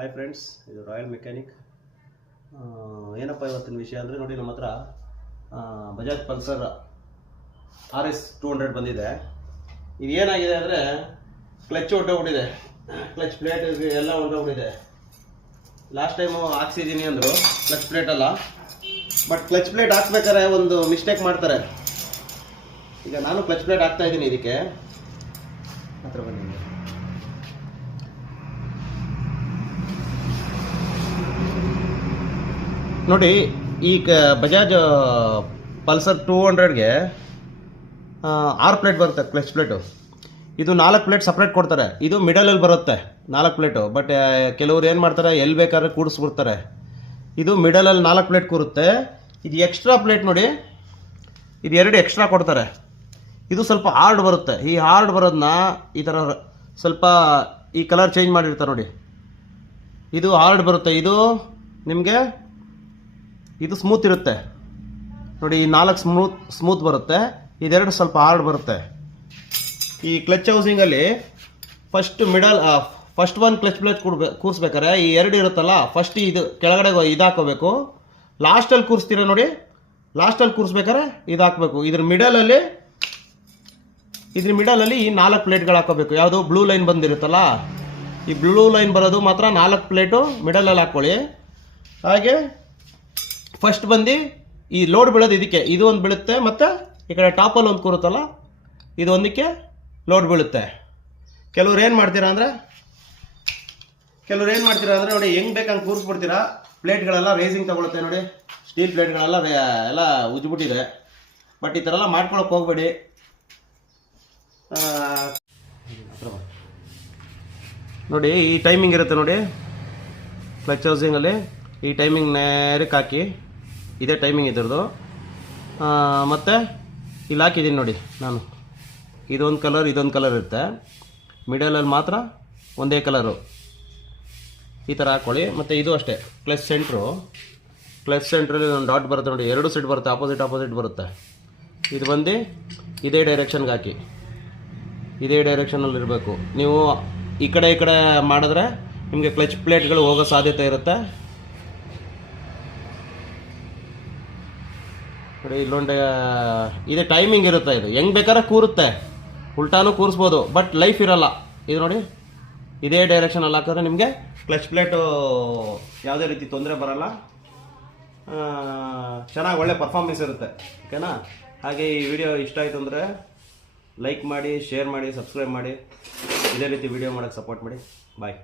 Hi friends, ಇದು royal mechanic. ಏನಪ್ಪ ಇವತ್ತಿನ ವಿಷಯ ಅಂದರೆ ನೋಡಿ, ನಮ್ಮ ಹತ್ರ ಬಜಾಜ್ ಪಲ್ಸರ್ RS 200 ಬಂದಿದೆ. ಇದು ಏನಾಗಿದೆ ಅಂದರೆ ಕ್ಲಚ್ ಹೊಟ್ಟೋಗ್ಬಿಟ್ಟಿದೆ, ಕ್ಲಚ್ ಪ್ಲೇಟ್ ಎಲ್ಲ ಹೊಟ್ಟೋಗ್ಬಿಟ್ಟಿದೆ. ಲಾಸ್ಟ್ ಟೈಮು ಹಾಕ್ಸಿದ್ದೀನಿ ಅಂದರು ಕ್ಲಚ್ ಪ್ಲೇಟ್ ಅಲ್ಲ, ಬಟ್ ಕ್ಲಚ್ ಪ್ಲೇಟ್ ಹಾಕ್ಬೇಕಾದ್ರೆ ಒಂದು ಮಿಸ್ಟೇಕ್ ಮಾಡ್ತಾರೆ. ಈಗ ನಾನು ಕ್ಲಚ್ ಪ್ಲೇಟ್ ಹಾಕ್ತಾ ಇದ್ದೀನಿ, ಇದಕ್ಕೆ ಹತ್ರ ಬಂದಿದ್ದೀನಿ ನೋಡಿ. ಈ ಬಜಾಜ್ ಪಲ್ಸರ್ 200ಗೆ 6 ಪ್ಲೇಟ್ ಬರುತ್ತೆ ಕ್ಲಚ್ ಪ್ಲೇಟು. ಇದು 4 ಪ್ಲೇಟ್ ಸಪ್ರೇಟ್ ಕೊಡ್ತಾರೆ. ಇದು ಮಿಡಲಲ್ಲಿ ಬರುತ್ತೆ 4 ಪ್ಲೇಟು. ಬಟ್ ಕೆಲವ್ರು ಏನು ಮಾಡ್ತಾರೆ, ಎಲ್ಲಿ ಬೇಕಾದ್ರೆ ಕೂಡಿಸ್ಬಿಡ್ತಾರೆ. ಇದು ಮಿಡಲಲ್ಲಿ 4 ಪ್ಲೇಟ್ ಕೂರುತ್ತೆ. ಇದು ಎಕ್ಸ್ಟ್ರಾ ಪ್ಲೇಟ್ ನೋಡಿ, ಇದು 2 ಎಕ್ಸ್ಟ್ರಾ ಕೊಡ್ತಾರೆ. ಇದು ಸ್ವಲ್ಪ ಹಾರ್ಡ್ ಬರುತ್ತೆ. ಈ ಹಾರ್ಡ್ ಬರೋದನ್ನ ಈ ಥರ ಸ್ವಲ್ಪ ಈ ಕಲರ್ ಚೇಂಜ್ ಮಾಡಿರ್ತಾರೆ ನೋಡಿ. ಇದು ಹಾರ್ಡ್ ಬರುತ್ತೆ, ಇದು ನಿಮಗೆ ಇದು ಸ್ಮೂತ್ ಇರುತ್ತೆ ನೋಡಿ. ಈ 4 ಸ್ಮೂತ್ ಬರುತ್ತೆ, ಇದೆರಡು ಸ್ವಲ್ಪ ಹಾರ್ಡ್ ಬರುತ್ತೆ. ಈ ಕ್ಲಚ್ ಹೌಸಿಂಗಲ್ಲಿ ಫಸ್ಟ್ ಒಂದು ಕ್ಲಚ್ ಪ್ಲೇಟ್ ಕೂರಿಸ್ಬೇಕಾರೆ ಈ 2 ಇರುತ್ತಲ್ಲ, ಫಸ್ಟ್ ಇದು ಕೆಳಗಡೆ ಇದು ಹಾಕೋಬೇಕು. ಲಾಸ್ಟಲ್ಲಿ ಕೂರಿಸ್ತೀರ ನೋಡಿ, ಲಾಸ್ಟಲ್ಲಿ ಕೂರಿಸ್ಬೇಕಾರೆ ಇದು ಹಾಕಬೇಕು. ಇದ್ರ ಮಿಡಲಲ್ಲಿ ಈ 4 ಪ್ಲೇಟ್ಗಳು ಹಾಕೋಬೇಕು. ಯಾವುದು ಬ್ಲೂ ಲೈನ್ ಬಂದಿರುತ್ತಲ್ಲ, ಈ ಬ್ಲೂ ಲೈನ್ ಬರೋದು ಮಾತ್ರ 4 ಪ್ಲೇಟು ಮಿಡಲಲ್ಲಿ ಹಾಕ್ಕೊಳ್ಳಿ. ಹಾಗೆ ಫಸ್ಟ್ ಬಂದು ಈ ಲೋಡ್ ಬೀಳೋದು ಇದಕ್ಕೆ, ಇದು ಒಂದು ಬೀಳುತ್ತೆ, ಮತ್ತು ಈ ಕಡೆ ಟಾಪಲ್ಲಿ ಒಂದು ಕೂರುತ್ತಲ್ಲ, ಇದು ಒಂದಕ್ಕೆ ಲೋಡ್ ಬೀಳುತ್ತೆ. ಕೆಲವ್ರು ಏನು ಮಾಡ್ತೀರಾ ಅಂದರೆ ನೋಡಿ, ಹೆಂಗೆ ಬೇಕಂಗೆ ಕೂರಿಸ್ಬಿಡ್ತೀರಾ. ಪ್ಲೇಟ್ಗಳೆಲ್ಲ ರೇಸಿಂಗ್ ತಗೊಳುತ್ತೆ ನೋಡಿ, ಸ್ಟೀಲ್ ಪ್ಲೇಟ್ಗಳೆಲ್ಲ ಎಲ್ಲ ಉಜ್ಬಿಟ್ಟಿದೆ. ಬಟ್ ಈ ಥರ ಎಲ್ಲ ಮಾಡ್ಕೊಳಕ್ಕೆ ಹೋಗ್ಬೇಡಿ. ನೋಡಿ, ಈ ಟೈಮಿಂಗ್ ಇರುತ್ತೆ ನೋಡಿ ಕ್ಲಚ್ ಹೌಸಿಂಗಲ್ಲಿ. ಈ ಟೈಮಿಂಗ್ ನೇರಕ್ಕೆ ಹಾಕಿ, ಇದೇ ಟೈಮಿಂಗ್ ಇದ್ರದ್ದು. ಮತ್ತು ಇಲ್ಲಿ ಹಾಕಿದ್ದೀನಿ ನೋಡಿ ನಾನು, ಇದೊಂದು ಕಲರ್ ಇದೊಂದು ಕಲರ್ ಇರುತ್ತೆ. ಮಿಡಲಲ್ಲಿ ಮಾತ್ರ ಒಂದೇ ಕಲರು, ಈ ಥರ ಹಾಕ್ಕೊಳ್ಳಿ. ಮತ್ತು ಇದು ಅಷ್ಟೇ, ಕ್ಲಚ್ ಸೆಂಟ್ರಲ್ಲಿ ಒಂದು ಡಾಟ್ ಬರುತ್ತೆ ನೋಡಿ, 2 ಸೆಟ್ ಬರುತ್ತೆ, ಆಪೋಸಿಟ್ ಬರುತ್ತೆ. ಇದು ಬಂದು ಇದೇ ಡೈರೆಕ್ಷನ್ಗೆ ಹಾಕಿ, ಇದೇ ಡೈರೆಕ್ಷನಲ್ಲಿ ಇರಬೇಕು. ನೀವು ಈ ಕಡೆ ಮಾಡಿದ್ರೆ ನಿಮಗೆ ಕ್ಲಚ್ ಪ್ಲೇಟ್ಗಳು ಹೋಗೋ ಸಾಧ್ಯತೆ ಇರುತ್ತೆ ನೋಡಿ. ಇಲ್ಲೊಂದು ಇದೇ ಟೈಮಿಂಗ್ ಇರುತ್ತೆ. ಇದು ಹೆಂಗೆ ಬೇಕಾದ್ರೆ ಕೂರುತ್ತೆ, ಉಲ್ಟಾನು ಕೂರಿಸ್ಬೋದು, ಬಟ್ ಲೈಫ್ ಇರಲ್ಲ. ಇದು ನೋಡಿ, ಇದೇ ಡೈರೆಕ್ಷನಲ್ಲಿ ಹಾಕಿದ್ರೆ ನಿಮಗೆ ಕ್ಲಚ್ ಪ್ಲೇಟು ಯಾವುದೇ ರೀತಿ ತೊಂದರೆ ಬರಲ್ಲ. ಚೆನ್ನಾಗಿ ಒಳ್ಳೆ ಪರ್ಫಾರ್ಮೆನ್ಸ್ ಇರುತ್ತೆ. ಓಕೆನಾ? ಹಾಗೆ ಈ ವಿಡಿಯೋ ಇಷ್ಟ ಆಯಿತು ಅಂದರೆ ಲೈಕ್ ಮಾಡಿ, ಶೇರ್ ಮಾಡಿ, ಸಬ್ಸ್ಕ್ರೈಬ್ ಮಾಡಿ. ಇದೇ ರೀತಿ ವಿಡಿಯೋ ಮಾಡೋಕ್ಕೆ ಸಪೋರ್ಟ್ ಮಾಡಿ. ಬಾಯ್.